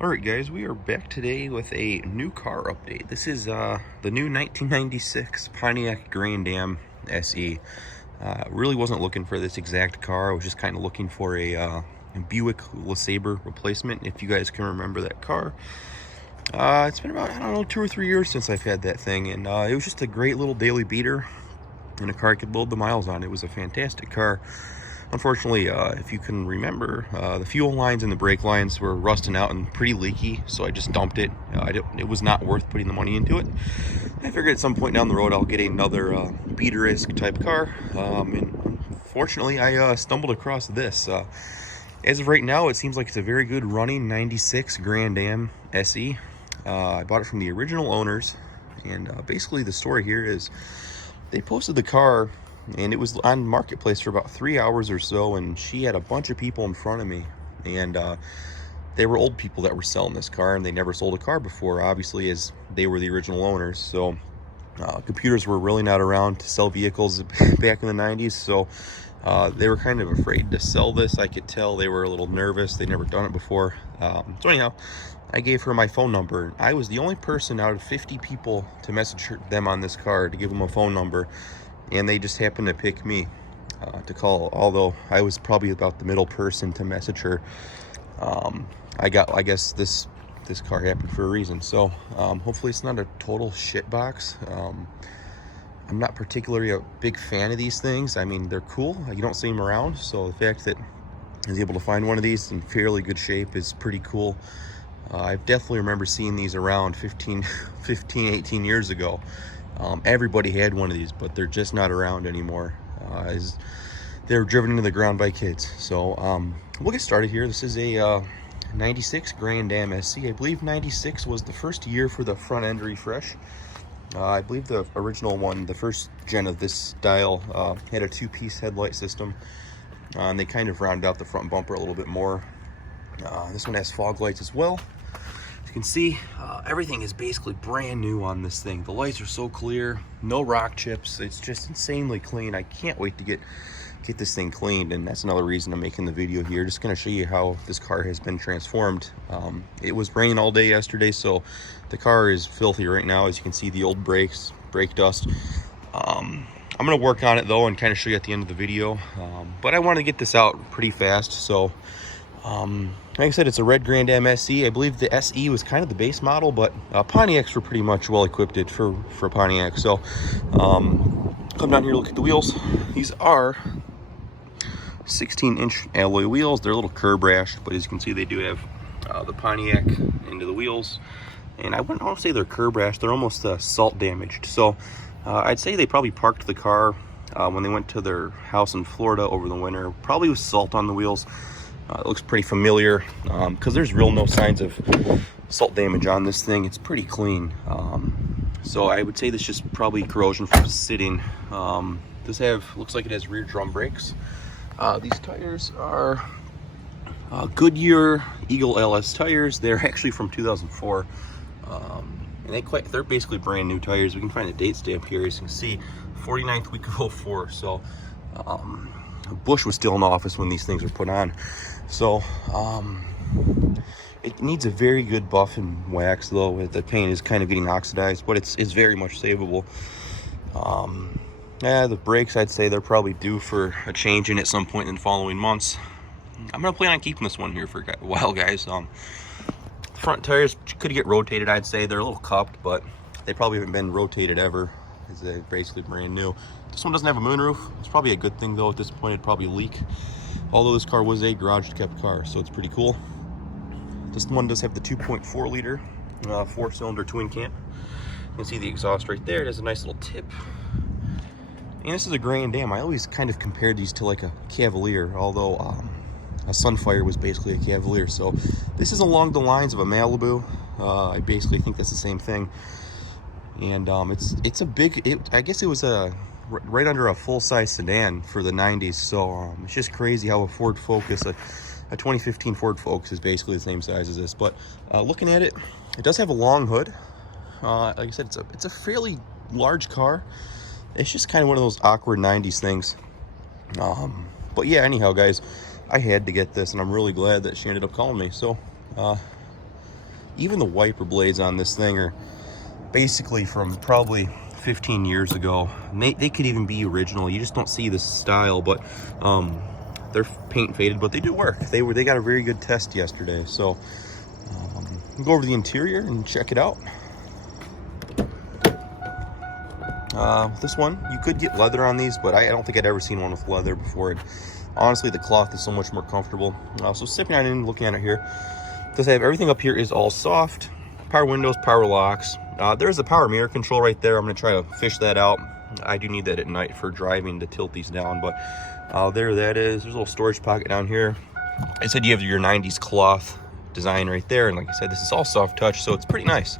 Alright guys, we are back today with a new car update. This is the new 1996 Pontiac Grand Am SE. Really wasn't looking for this exact car. I was just kind of looking for a Buick LeSabre replacement, if you guys can remember that car. It's been about, I don't know, 2 or 3 years since I've had that thing, and it was just a great little daily beater and a car I could load the miles on. It was a fantastic car. Unfortunately, if you can remember, the fuel lines and the brake lines were rusting out and pretty leaky, so I just dumped it. It was not worth putting the money into it. I figured at some point down the road I'll get another beater-esque type car, and fortunately I stumbled across this. As of right now, it seems like it's a very good running 96 Grand Am SE. I bought it from the original owners, and basically the story here is they posted the car and it was on Marketplace for about 3 hours or so, and she had a bunch of people in front of me, and they were old people that were selling this car, and they never sold a car before, obviously, as they were the original owners. So computers were really not around to sell vehicles back in the 90s, so they were kind of afraid to sell this. I could tell they were a little nervous. They'd never done it before. So anyhow, I gave her my phone number. I was the only person out of 50 people to message them on this car, to give them a phone number, and they just happened to pick me to call, although I was probably about the middle person to message her. I guess this car happened for a reason. So hopefully it's not a total shit box. I'm not particularly a big fan of these things. I mean, they're cool, you don't see them around, so the fact that I was able to find one of these in fairly good shape is pretty cool. I definitely remember seeing these around 15, 18 years ago. Everybody had one of these, but they're just not around anymore. They're driven into the ground by kids. So we'll get started here. This is a 96 Grand Am SE. I believe 96 was the first year for the front end refresh. I believe the original one, the first gen of this style, had a 2-piece headlight system, and they kind of rounded out the front bumper a little bit more. This one has fog lights as well. You can see everything is basically brand new on this thing. The lights are so clear, no rock chips. It's just insanely clean. I can't wait to get this thing cleaned, and that's another reason I'm making the video here. Just going to show you how this car has been transformed. It was raining all day yesterday, so the car is filthy right now. As you can see, the old brakes, brake dust. I'm going to work on it though and kind of show you at the end of the video, but I want to get this out pretty fast. So like I said, it's a red Grand Am SE. I believe the SE was kind of the base model, but Pontiacs were pretty much well equipped for Pontiac. So come down here, look at the wheels. These are 16-inch alloy wheels. They're a little curb rashed, but as you can see, they do have the Pontiac into the wheels, and I wouldn't want to say they're curb rashed. They're almost salt damaged. So I'd say they probably parked the car when they went to their house in Florida over the winter, probably with salt on the wheels. It looks pretty familiar because there's no signs of salt damage on this thing. It's pretty clean. So I would say this is just probably corrosion from sitting. Looks like it has rear drum brakes. These tires are Goodyear Eagle LS tires. They're actually from 2004. And they're basically brand new tires. We can find a date stamp here. As you can see, 49th week of 04. So Bush was still in office when these things were put on. So it needs a very good buff and wax, though. The paint is kind of getting oxidized, but it's very much savable. Yeah, the brakes, I'd say they're probably due for a change in at some point in the following months. I'm gonna plan on keeping this one here for a while, guys. Front tires could get rotated. I'd say they're a little cupped, but they probably haven't been rotated ever, as they're basically brand new. This one doesn't have a moonroof. It's probably a good thing, though. At this point, it'd probably leak, although this car was a garage kept car, so it's pretty cool. This one does have the 2.4 liter 4-cylinder twin cam. You can see the exhaust right there. It has a nice little tip. And this is a Grand Am. I always kind of compared these to like a Cavalier, although a Sunfire was basically a Cavalier. So this is along the lines of a Malibu. I basically think that's the same thing. And it's a big, I guess it was right under a full-size sedan for the 90s. So it's just crazy how a Ford Focus, a 2015 Ford Focus, is basically the same size as this. But looking at it, it does have a long hood. Like I said, it's a fairly large car. It's just kind of one of those awkward 90s things. But yeah, anyhow, guys, I had to get this, and I'm really glad that she ended up calling me. So Even the wiper blades on this thing are basically from probably 15 years ago. They could even be original. You just don't see this style, but they're paint faded, but they do work. They got a very good test yesterday. So we'll go over the interior and check it out. This one, you could get leather on these, but I don't think I'd ever seen one with leather before. Honestly, the cloth is so much more comfortable. So stepping on in, looking at it here, does have everything up here is all soft. Power windows, power locks. There's a power mirror control right there. I'm going to try to fish that out. I do need that at night for driving to tilt these down, but there that is. There's a little storage pocket down here. I said you have your 90s cloth design right there, and like I said, this is all soft touch, so it's pretty nice.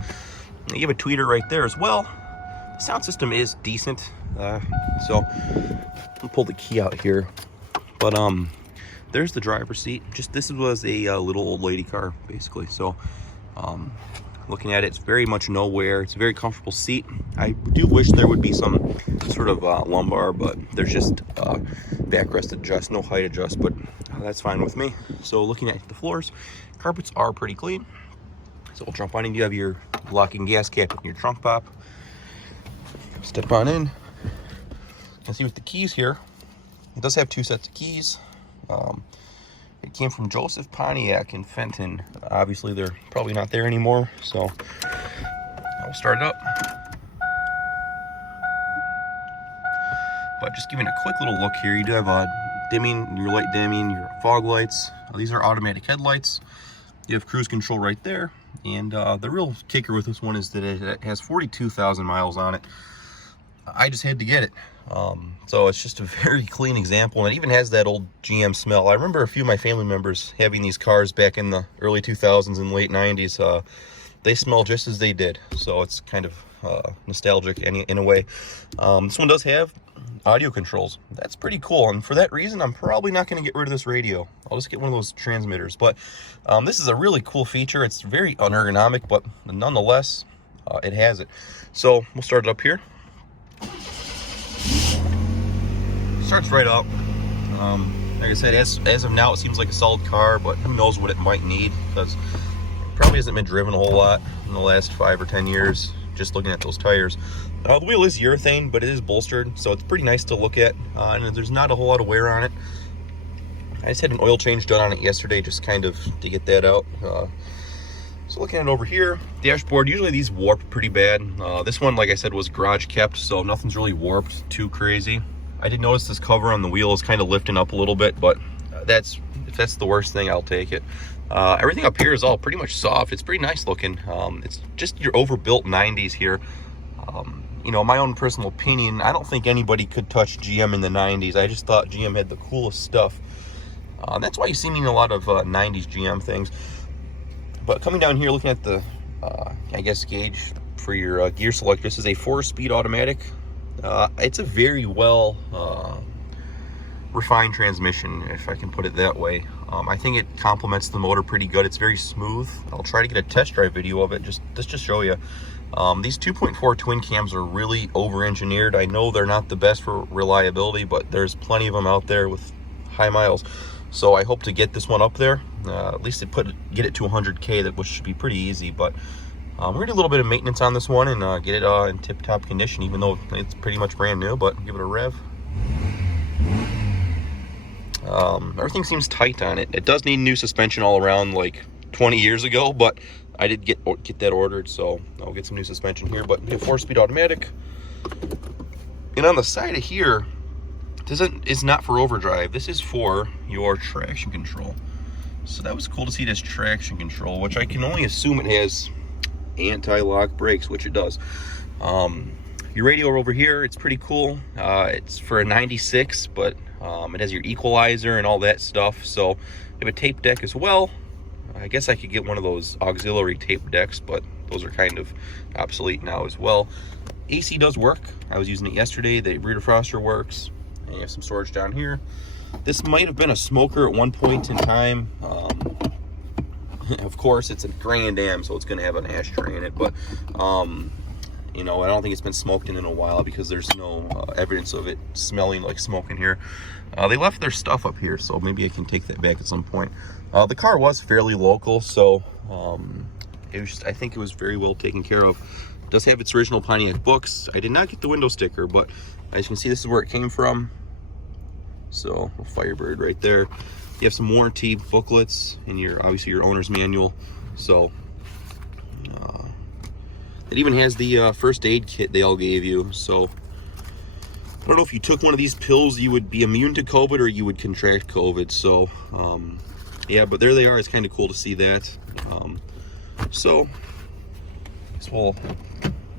You have a tweeter right there as well. The sound system is decent, so I'll pull the key out here. But there's the driver's seat. Just this was a little old lady car, basically. So looking at it, it's very much nowhere. It's a very comfortable seat. I do wish there would be some sort of lumbar, but there's just backrest adjust, no height adjust, but that's fine with me. So looking at the floors, carpets are pretty clean. So we'll jump on in. You have your locking gas cap and your trunk pop. Step on in. You can see with the keys here, it does have 2 sets of keys. It came from Joseph Pontiac in Fenton. Obviously, they're probably not there anymore, so I'll start it up. But just giving a quick little look here, you do have dimming, your light dimming, your fog lights. These are automatic headlights. You have cruise control right there. And the real kicker with this one is that it has 42,000 miles on it. I just had to get it. So it's just a very clean example, and it even has that old GM smell. I remember a few of my family members having these cars back in the early 2000s and late 90s. They smell just as they did, so it's kind of nostalgic in a way. This one does have audio controls. That's pretty cool, and for that reason, I'm probably not going to get rid of this radio. I'll just get one of those transmitters. But this is a really cool feature. It's very unergonomic, but nonetheless, it has it. So we'll start it up here. Starts right up. Like I said, as of now, it seems like a solid car, but who knows what it might need, because it probably hasn't been driven a whole lot in the last 5 or 10 years, just looking at those tires. The wheel is urethane, but it is bolstered, so it's pretty nice to look at, and there's not a whole lot of wear on it. I just had an oil change done on it yesterday, just kind of to get that out. So looking at it over here, dashboard, usually these warp pretty bad. This one, like I said, was garage kept, so nothing's really warped too crazy. I did notice this cover on the wheel is kind of lifting up a little bit, but if that's the worst thing, I'll take it. Everything up here is all pretty much soft. It's pretty nice looking. It's just your overbuilt 90s here. You know, my own personal opinion, I don't think anybody could touch GM in the 90s. I just thought GM had the coolest stuff. That's why you see me in a lot of 90s GM things. But coming down here, looking at the, I guess, gauge for your gear select, this is a 4-speed automatic. It's a very well refined transmission, if I can put it that way. I think it complements the motor pretty good. It's very smooth. I'll try to get a test drive video of it just to show you. These 2.4 twin cams are really over-engineered. I know they're not the best for reliability, but there's plenty of them out there with high miles. So I hope to get this one up there. At least get it to 100K, which should be pretty easy. But we're gonna do a little bit of maintenance on this one and get it in tip-top condition, even though it's pretty much brand new. But give it a rev. Everything seems tight on it. It does need new suspension all around, like 20 years ago, but I did get that ordered, so I'll get some new suspension here. But 4-speed automatic. And on the side of here, this is not for overdrive. This is for your traction control. So that was cool to see this traction control, which I can only assume it has anti-lock brakes, which it does. Your radio over here, it's pretty cool. It's for a 96, but it has your equalizer and all that stuff. So you have a tape deck as well. I guess I could get one of those auxiliary tape decks, but those are kind of obsolete now as well. AC does work. I was using it yesterday. The rear defroster works. And you have some storage down here. This might have been a smoker at one point in time. Of course, it's a Grand Am, so it's going to have an ashtray in it. But, you know, I don't think it's been smoked in a while because there's no evidence of it smelling like smoke in here. They left their stuff up here, so maybe I can take that back at some point. The car was fairly local, so it was just, I think it was very well taken care of. It does have its original Pontiac books. I did not get the window sticker, but as you can see, this is where it came from. So a Firebird right there. You have some warranty booklets and obviously your owner's manual. So it even has the first aid kit they all gave you. So I don't know if you took one of these pills, you would be immune to COVID or you would contract COVID. So yeah, but there they are. It's kind of cool to see that. So we'll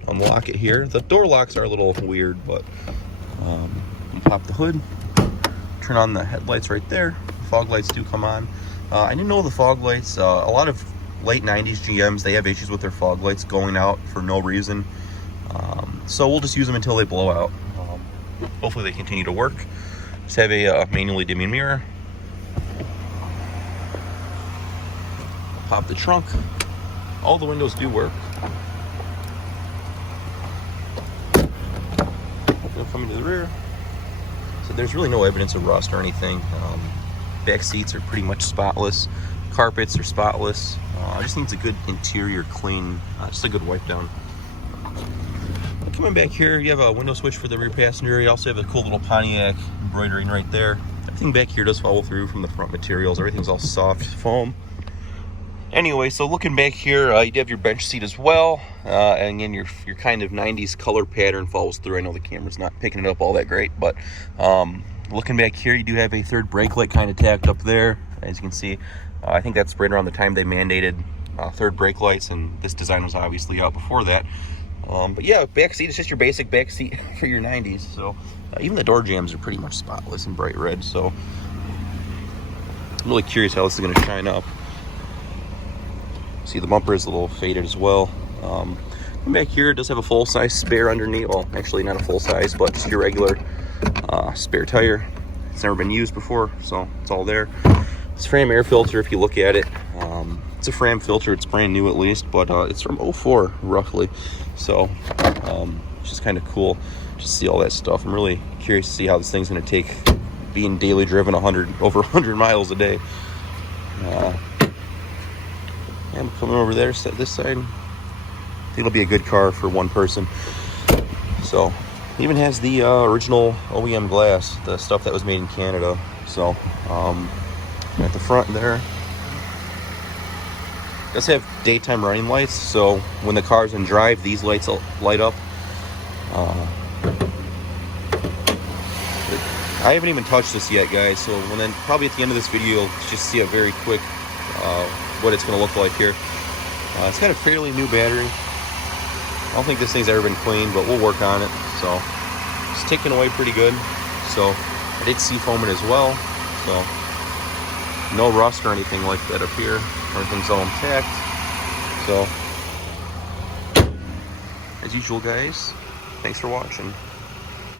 unlock it here. The door locks are a little weird, but you pop the hood, turn on the headlights right there. The fog lights do come on. I didn't know the fog lights. A lot of late 90s GMs, they have issues with their fog lights going out for no reason. So we'll just use them until they blow out. Hopefully they continue to work. Just have a manually dimming mirror. Pop the trunk. All the windows do work. Coming to the rear. So there's really no evidence of rust or anything. Back seats are pretty much spotless. Carpets are spotless. Just needs a good interior clean, just a good wipe down. Coming back here, you have a window switch for the rear passenger. You also have a cool little Pontiac embroidering right there. Everything back here does follow through from the front materials. Everything's all soft foam. Anyway, so looking back here, you do have your bench seat as well. And again, your kind of 90s color pattern follows through. I know the camera's not picking it up all that great, but looking back here, you do have a third brake light kind of tacked up there. As you can see, I think that's right around the time they mandated third brake lights, and this design was obviously out before that. But yeah, back seat is just your basic back seat for your 90s. So even the door jambs are pretty much spotless and bright red. So I'm really curious how this is going to shine up. See, the bumper is a little faded as well. Come back here, it does have a full-size spare underneath. Well, actually not a full-size, but just your regular spare tire. It's never been used before, so it's all there. It's Fram air filter, if you look at it. It's a Fram filter, it's brand new at least, but it's from 04 roughly. So it's just kind of cool to see all that stuff. I'm really curious to see how this thing's going to take being daily driven over 100 miles a day. And coming over there, set this side. I think it'll be a good car for one person. So it even has the original OEM glass, the stuff that was made in Canada. So at the front there, it does have daytime running lights, so when the car's in drive, these lights will light up. I haven't even touched this yet, guys, so then probably at the end of this video, you'll just see a very quick what it's going to look like here. It's got a fairly new battery. I don't think this thing's ever been cleaned, but we'll work on it. So it's ticking away pretty good. So I did see foaming as well, so no rust or anything like that up here. Everything's all intact. So as usual, guys, thanks for watching.